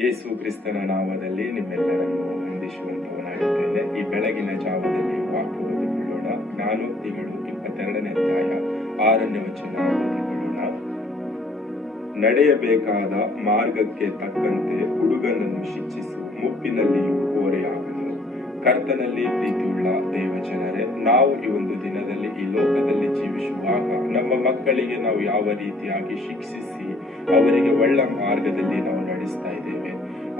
ಯೇಸು ಕ್ರಿಸ್ತನ ನಾಮದಲ್ಲಿ ನಿಮ್ಮೆಲ್ಲರನ್ನು ವಂದಿಸುವಂತವನಾಗಿದ್ದೇನೆ ಈ ಬೆಳಗಿನ ಜಾವದಲ್ಲಿ ವಾಕ್ಯ ಓದಿಕೊಳ್ಳೋಣ. ಜ್ಞಾನೋಕ್ತಿಗಳು ಇಪ್ಪತ್ತೆರಡನೇ ಅಧ್ಯಾಯ ಆರನೇ ವಚನ ಓದಿಕೊಳ್ಳೋಣ. ನಡೆಯಬೇಕಾದ ಮಾರ್ಗಕ್ಕೆ ತಕ್ಕಂತೆ ಹುಡುಗನನ್ನು ಶಿಕ್ಷಿಸು. ಮುಪ್ಪಿನಲ್ಲಿಯೂ ಓರೆಯಾಗನು ಕರ್ತನಲ್ಲಿ ಪ್ರೀತಿಯುಳ್ಳ ದೇವಜನರೇ, ನಾವು ಈ ಒಂದು ದಿನದಲ್ಲಿ ಈ ಲೋಕದಲ್ಲಿ ಜೀವಿಸುವಾಗ ನಮ್ಮ ಮಕ್ಕಳಿಗೆ ನಾವು ಯಾವ ರೀತಿಯಾಗಿ ಶಿಕ್ಷಿಸಿ ಅವರಿಗೆ ಒಳ್ಳೆ ಮಾರ್ಗದಲ್ಲಿ ನಾವು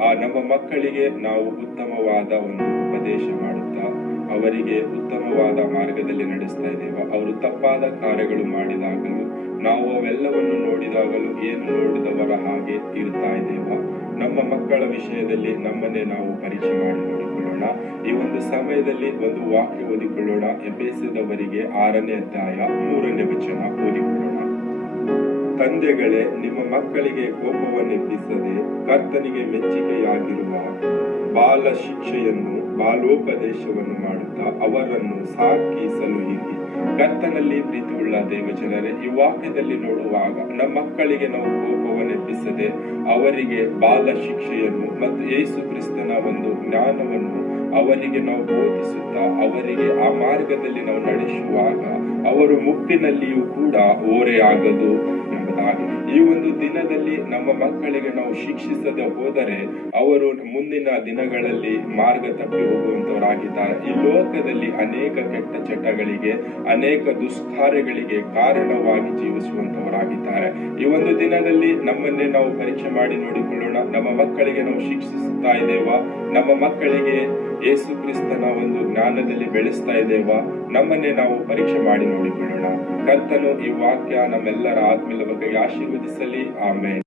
ಆ ನಮ್ಮ ಮಕ್ಕಳಿಗೆ ನಾವು ಉತ್ತಮವಾದ ಒಂದು ಉಪದೇಶ ಮಾಡುತ್ತಾ ಅವರಿಗೆ ಉತ್ತಮವಾದ ಮಾರ್ಗದಲ್ಲಿ ನಡೆಸ್ತಾ ಇದ್ದೇವೆ. ಅವರು ತಪ್ಪಾದ ಕಾರ್ಯಗಳು ಮಾಡಿದಾಗಲೂ, ನಾವು ಅವೆಲ್ಲವನ್ನು ನೋಡಿದಾಗಲೂ, ಏನು ನೋಡಿದವರ ಹಾಗೆ ಇರ್ತಾ ಇದ್ದೇವ. ನಮ್ಮ ಮಕ್ಕಳ ವಿಷಯದಲ್ಲಿ ನಮ್ಮನ್ನೇ ನಾವು ಪರೀಕ್ಷೆ ಮಾಡಿ ನೋಡಿಕೊಳ್ಳೋಣ. ಈ ಒಂದು ಸಮಯದಲ್ಲಿ ಒಂದು ವಾಕ್ಯ ಓದಿಕೊಳ್ಳೋಣ. ಎಪೇಸದವರಿಗೆ ಆರನೇ ಅಧ್ಯಾಯ ಮೂರನೇ ವಚನ ಓದಿಕೊಳ್ಳೋಣ. ತಂದೆಗಳೇ, ನಿಮ್ಮ ಮಕ್ಕಳಿಗೆ ಕೋಪವನ್ನೆಬ್ಬಿಸದೆ ಕರ್ತನಿಗೆ ಮೆಚ್ಚುಗೆಯಾಗಿರುವ ಬಾಲ ಶಿಕ್ಷೆಯನ್ನು ಬಾಲೋಪದೇಶವನ್ನು ಮಾಡುತ್ತಾ ಅವರನ್ನು ಸಾಕಿ ಸಲುಹಿರಿ ಕರ್ತನಲ್ಲಿ ಪ್ರೀತಿಯುಳ್ಳ ದೇವಜನರೇ, ಈ ವಾಕ್ಯದಲ್ಲಿ ನೋಡುವಾಗ ನಮ್ಮ ಮಕ್ಕಳಿಗೆ ನಾವು ಕೋಪವನ್ನೆಪ್ಪಿಸದೆ ಅವರಿಗೆ ಬಾಲ ಶಿಕ್ಷೆಯನ್ನು ಮತ್ತು ಯೇಸು ಕ್ರಿಸ್ತನ ಒಂದು ಜ್ಞಾನವನ್ನು ಅವರಿಗೆ ನಾವು ಬೋಧಿಸುತ್ತಾ ಅವರಿಗೆ ಆ ಮಾರ್ಗದಲ್ಲಿ ನಾವು ನಡೆಸುವಾಗ ಅವರು ಮುಪ್ಪಿನಲ್ಲಿಯೂ ಕೂಡ ಓರೆಯಾಗದು. ಈ ಒಂದು ದಿನದಲ್ಲಿ ನಮ್ಮ ಮಕ್ಕಳಿಗೆ ನಾವು ಶಿಕ್ಷಿಸದೆ ಹೋದರೆ ಅವರು ಮುಂದಿನ ದಿನಗಳಲ್ಲಿ ಮಾರ್ಗ ತಪ್ಪಿ ಹೋಗುವಂತವರಾಗಿದ್ದಾರೆ. ಈ ಲೋಕದಲ್ಲಿ ಅನೇಕ ಕೆಟ್ಟ ಚಟಗಳಿಗೆ, ಅನೇಕ ದುಷ್ಕಾರ್ಯಗಳಿಗೆ ಕಾರಣವಾಗಿ ಜೀವಿಸುವಂತವರಾಗಿದ್ದಾರೆ. ಈ ಒಂದು ದಿನದಲ್ಲಿ ನಮ್ಮನ್ನೇ ನಾವು ಪರೀಕ್ಷೆ ಮಾಡಿ ನೋಡಿಕೊಳ್ಳೋಣ. ನಮ್ಮ ಮಕ್ಕಳಿಗೆ ನಾವು ಶಿಕ್ಷಿಸುತ್ತಾ ಇದ್ದೇವಾ? ನಮ್ಮ ಮಕ್ಕಳಿಗೆ ಯೇಸು ಕ್ರಿಸ್ತನ ಒಂದು ಜ್ಞಾನದಲ್ಲಿ ಬೆಳೆಸ್ತಾ ಇದ್ದೇವಾ? ನಮ್ಮನ್ನೇ ನಾವು ಪರೀಕ್ಷೆ ಮಾಡಿ ನೋಡಿಕೊಳ್ಳೋಣ. ಕರ್ತನು ಈ ವಾಕ್ಯ ನಮ್ಮೆಲ್ಲರ ಆತ್ಮೀಯ ಬಗ್ಗೆ ಆಶೀರ್ವದಿಸಲಿ ಆಮೇಲೆ